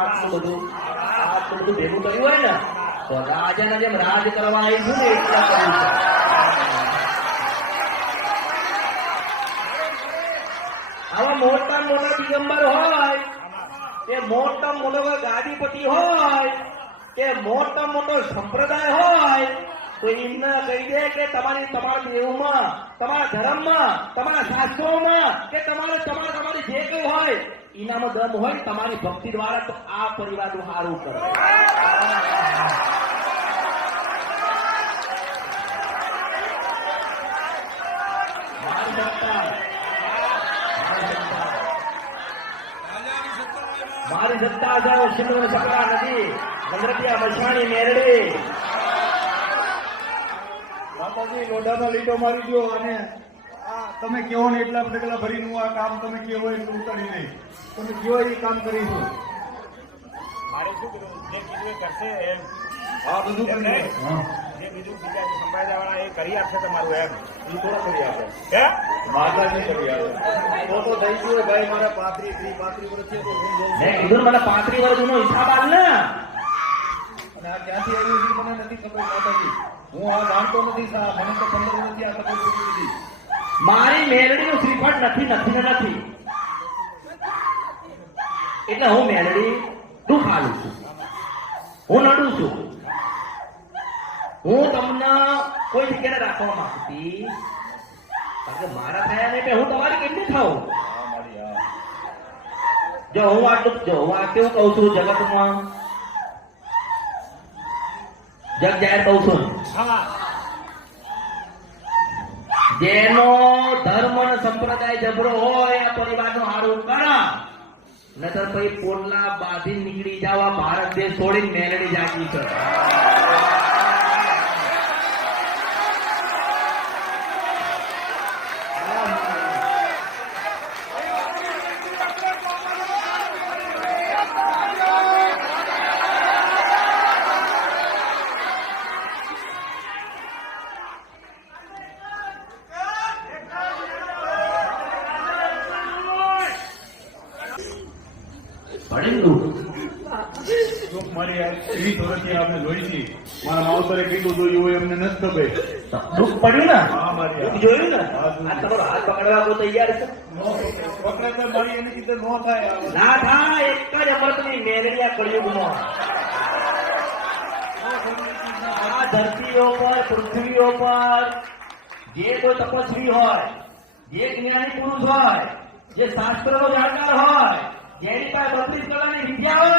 આટલું બધું ભેગું કર્યું હોય ને તો રાજાના જેમ રાજ કરવા આવ્યું ને એટલા કર્યું છે. આવા મોટા મોટા દિગંબર હોય કે મોટા મોટો ગાદીપતિ હોય કે મોટા મોટો સંપ્રદાય હોય તો એમને કહી દે કે તમારા દેવમાં, તમારા ધર્મમાં, તમારા શાસ્ત્રોમાં કે તમારી જે કઈ હોય એનામાં દમ હોય તમારી ભક્તિ દ્વારા, તો આ પરિવારનું સારું કરે. મારી સત્તા જાઓ સિંધુ સકરા નદી ગંગરતિયા મસાણી મેરડી. માતાજી લોઢાનો લીટો મારી દો અને તમે કેવો ને એટલા બધા ભરીનું આ કામ તમે કેવો એટલું ઉતારી નહીં, તમે કેવો એ કામ કરીશું. મારે શું કરું જે કીધું એ કરશે એમ. આ બધું કરી જે બીજું બીજા સંભાળવા વાળા એ કરી આપશે તમારું એમ. એ થોડા કરી આપે હે માતાજી કરી આપે. તો થઈ ગયો ભાઈ મારા 35 વર્ષ છે તો હું મેં કીધું મને 35 વર્ષનો હિસાબ આલ ને. અને આ ક્યાંથી આવ્યું છે મને નથી ખબર માતાજી. હું આ જાણતો નથી સા, મને તો 15 વર્ષથી આ ખબર પડી નથી. મારી મેલડીનું શ્રીફળ નથી નથી ને નથી, એટલે હું મેલડી દુઃખ આલું છું, હું નડું છું. હું તમને કોઈ જગ્યાએ રાખવા માંગતી, કારણ કે મારા થયા નહીં હું તમારી કેટલી થાઉં. જો હું આટલું હું આ કેવું કહું છું જગતમાં, જગ જાહેર કહું છું, જેનો ધર્મ અને સંપ્રદાય જબરો હોય આ પરિવારનું હારું કરા, નતર પછી પોટલા બાંધી નીકળી જવા ભારત દેશ છોડીને મેલડી જાગી છે. મારી 30 વર્ષથી આપણે જોઈ છે. મારા માવતરે કીધું જોયું હોય એમને નથી ખબર. દુઃખ પડ્યું ને, હા મારી દુઃખ જોયું ને. આ તમારો હાથ પકડવા બહુ તૈયાર છે. પકડે તો મારી એને કીધું ન થાય. ના થાય, એક જ અમૃતની મેલડીયા કળિયુગમાં આ ધરતીઓ પર, પૃથ્વીઓ પર જે કોઈ તપસ્વી હોય, જે જ્ઞાની પુરુષ હોય, જે શાસ્ત્રનો જાણકાર હોય, જેની પાસે 32 કલાની વિદ્યા હોય